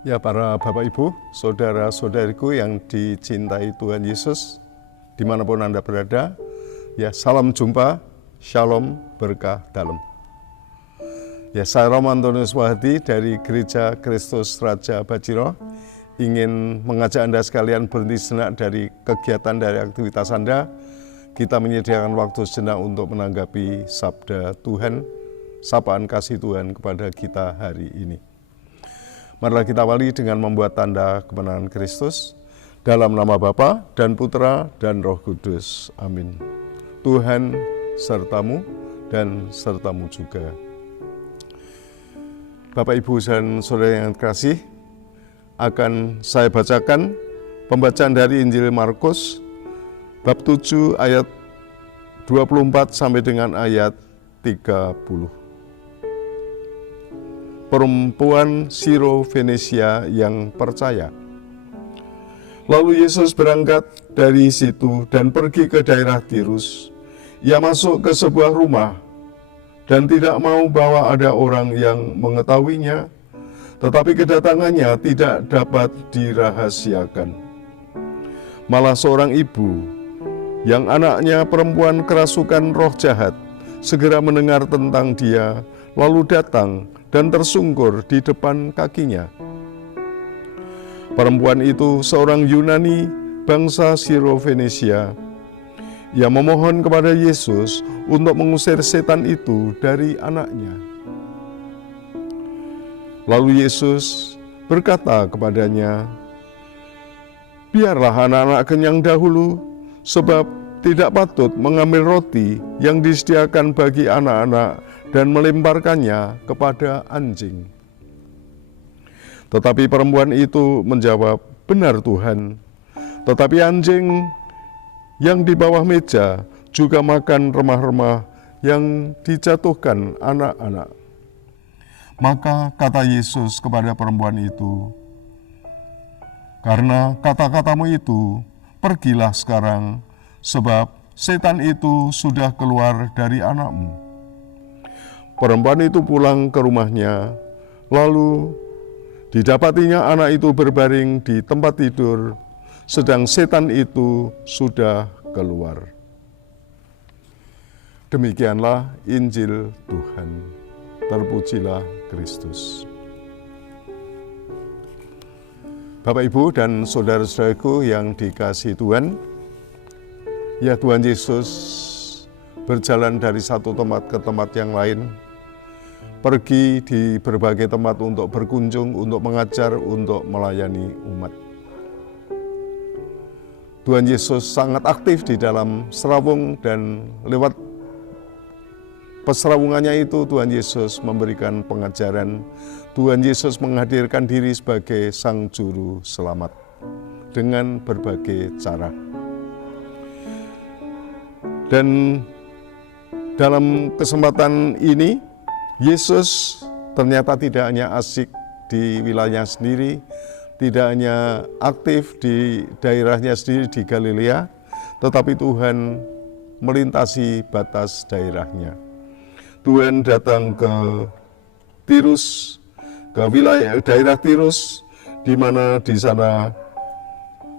Ya, para Bapak Ibu, saudara-saudariku yang dicintai Tuhan Yesus, dimanapun Anda berada, ya salam jumpa, shalom, berkah dalam. Ya, saya Romo Antonius Wahdi dari Gereja Kristus Raja Bajiro, ingin mengajak Anda sekalian berhenti sejenak dari kegiatan, dari aktivitas Anda. Kita menyediakan waktu sejenak untuk menanggapi sabda Tuhan, sapaan kasih Tuhan kepada kita hari ini. Marilah kita awali dengan membuat tanda kemenangan Kristus, dalam nama Bapa dan Putra dan Roh Kudus. Amin. Tuhan sertamu dan sertamu juga. Bapak, Ibu, dan Saudara yang terkasih, akan saya bacakan pembacaan dari Injil Markus, bab 7 ayat 24 sampai dengan ayat 30. Perempuan Siro-Fenisia yang percaya. Lalu Yesus berangkat dari situ dan pergi ke daerah Tirus. Ia masuk ke sebuah rumah dan tidak mau bahwa ada orang yang mengetahuinya, tetapi kedatangannya tidak dapat dirahasiakan. Malah seorang ibu yang anaknya perempuan kerasukan roh jahat segera mendengar tentang dia, lalu datang dan tersungkur di depan kakinya. Perempuan itu seorang Yunani bangsa Siro-Fenisia. Ia memohon kepada Yesus untuk mengusir setan itu dari anaknya. Lalu Yesus berkata kepadanya, "Biarlah anak-anak kenyang dahulu, sebab tidak patut mengambil roti yang disediakan bagi anak-anak dan melemparkannya kepada anjing." Tetapi perempuan itu menjawab, "Benar Tuhan, tetapi anjing yang di bawah meja juga makan remah-remah yang dijatuhkan anak-anak." Maka kata Yesus kepada perempuan itu, "Karena kata-katamu itu, pergilah sekarang, sebab setan itu sudah keluar dari anakmu." Perempuan itu pulang ke rumahnya, lalu didapatinya anak itu berbaring di tempat tidur, sedang setan itu sudah keluar. Demikianlah Injil Tuhan. Terpujilah Kristus. Bapak, Ibu, dan saudara-saudaraku yang dikasihi Tuhan, ya Tuhan Yesus berjalan dari satu tempat ke tempat yang lain, pergi di berbagai tempat untuk berkunjung, untuk mengajar, untuk melayani umat. Tuhan Yesus sangat aktif di dalam serawung, dan lewat peserawungannya itu Tuhan Yesus memberikan pengajaran. Tuhan Yesus menghadirkan diri sebagai Sang Juru Selamat dengan berbagai cara. Dan dalam kesempatan ini, Yesus ternyata tidak hanya asik di wilayahnya sendiri, tidak hanya aktif di daerahnya sendiri di Galilea, tetapi Tuhan melintasi batas daerahnya. Tuhan datang ke Tirus, ke wilayah daerah Tirus, di mana di sana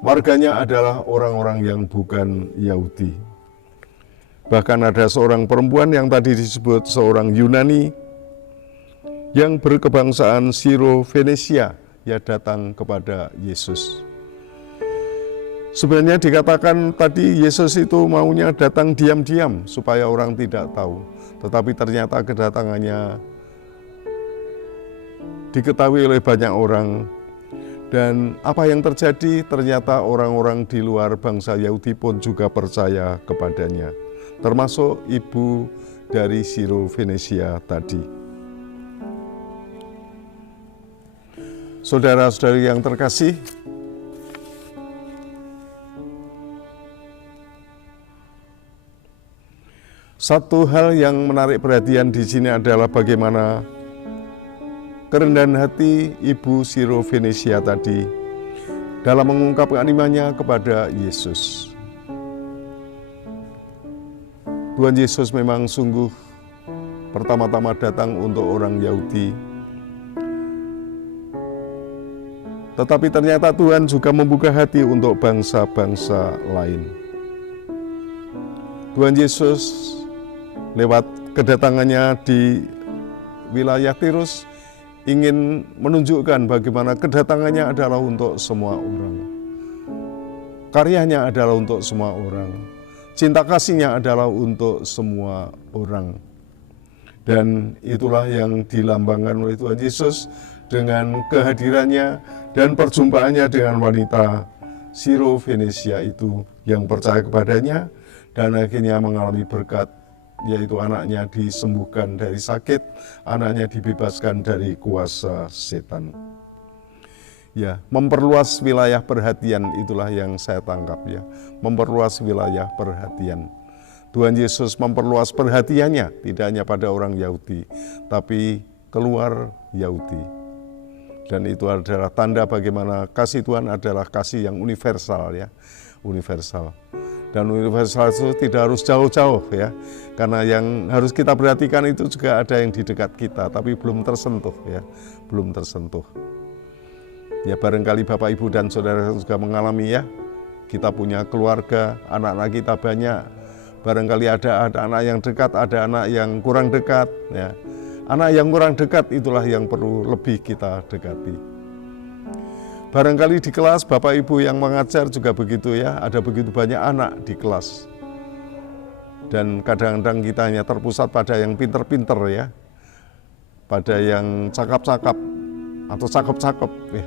warganya adalah orang-orang yang bukan Yahudi. Bahkan ada seorang perempuan yang tadi disebut seorang Yunani yang berkebangsaan Siro-Fenisia, ia datang kepada Yesus. Sebenarnya dikatakan tadi Yesus itu maunya datang diam-diam supaya orang tidak tahu. Tetapi ternyata kedatangannya diketahui oleh banyak orang. Dan apa yang terjadi, ternyata orang-orang di luar bangsa Yahudi pun juga percaya kepadanya. Termasuk ibu dari Siro-Fenisia tadi. Saudara-saudari yang terkasih, satu hal yang menarik perhatian di sini adalah bagaimana kerendahan hati ibu Siro-Fenisia tadi dalam mengungkapkan imannya kepada Yesus. Tuhan Yesus memang sungguh pertama-tama datang untuk orang Yahudi, tetapi ternyata Tuhan juga membuka hati untuk bangsa-bangsa lain. Tuhan Yesus lewat kedatangannya di wilayah Tirus ingin menunjukkan bagaimana kedatangannya adalah untuk semua orang. Karyanya adalah untuk semua orang. Cinta kasihnya adalah untuk semua orang. Dan itulah yang dilambangkan oleh Tuhan Yesus dengan kehadirannya dan perjumpaannya dengan wanita Siro Venesia itu yang percaya kepadanya dan akhirnya mengalami berkat, yaitu anaknya disembuhkan dari sakit, anaknya dibebaskan dari kuasa setan. Ya, memperluas wilayah perhatian itulah yang saya tangkap ya. Memperluas wilayah perhatian. Tuhan Yesus memperluas perhatiannya tidak hanya pada orang Yahudi, tapi keluar Yahudi. Dan itu adalah tanda bagaimana kasih Tuhan adalah kasih yang universal ya, universal. Dan universal itu tidak harus jauh-jauh ya, karena yang harus kita perhatikan itu juga ada yang di dekat kita, tapi belum tersentuh ya, belum tersentuh. Ya barangkali Bapak Ibu dan Saudara juga mengalami ya, kita punya keluarga, anak-anak kita banyak, barangkali ada anak yang dekat, ada anak yang kurang dekat ya. Anak yang kurang dekat itulah yang perlu lebih kita dekati. Barangkali di kelas Bapak Ibu yang mengajar juga begitu ya, ada begitu banyak anak di kelas. Dan kadang-kadang kita hanya terpusat pada yang pinter-pinter ya, pada yang cakap-cakap atau cakep-cakep ya.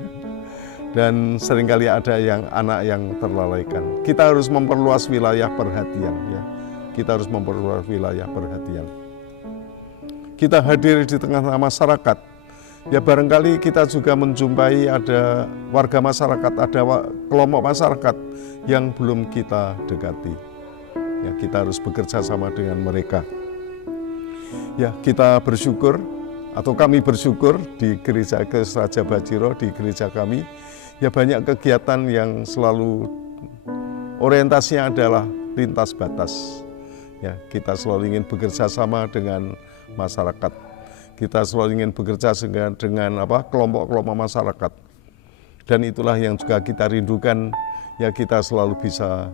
Dan seringkali ada yang anak yang terlalaikan. Kita harus memperluas wilayah perhatian ya. Kita harus memperluas wilayah perhatian. Kita hadir di tengah-tengah masyarakat. Ya barangkali kita juga menjumpai ada warga masyarakat, ada kelompok masyarakat yang belum kita dekati. Ya, kita harus bekerja sama dengan mereka. Ya, kita bersyukur atau kami bersyukur di Gereja Kristus Raja Bajiro, di gereja kami, ya banyak kegiatan yang selalu orientasinya adalah lintas batas. Ya, kita selalu ingin bekerja sama dengan masyarakat. Kita selalu ingin bekerja dengan kelompok-kelompok masyarakat. Dan itulah yang juga kita rindukan, ya kita selalu bisa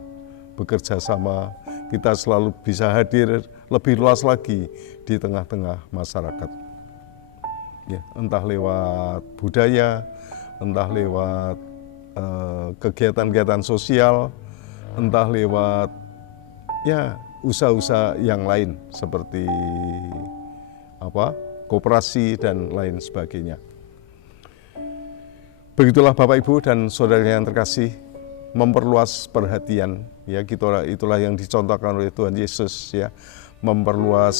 bekerja sama, kita selalu bisa hadir lebih luas lagi di tengah-tengah masyarakat. Ya, entah lewat budaya, entah lewat kegiatan-kegiatan sosial, entah lewat ya usaha-usaha yang lain seperti koperasi dan lain sebagainya. Begitulah Bapak Ibu dan Saudara yang terkasih, memperluas perhatian ya, itulah yang dicontohkan oleh Tuhan Yesus ya, memperluas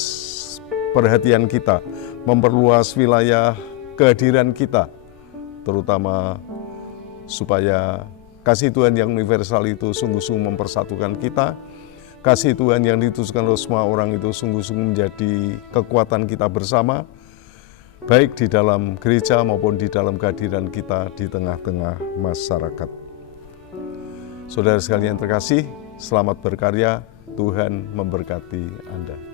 perhatian kita, memperluas wilayah kehadiran kita, terutama supaya kasih Tuhan yang universal itu sungguh-sungguh mempersatukan kita. Kasih Tuhan yang ditusukkan oleh semua orang itu sungguh-sungguh menjadi kekuatan kita bersama, baik di dalam gereja maupun di dalam kehadiran kita di tengah-tengah masyarakat. Saudara sekalian terkasih, selamat berkarya, Tuhan memberkati Anda.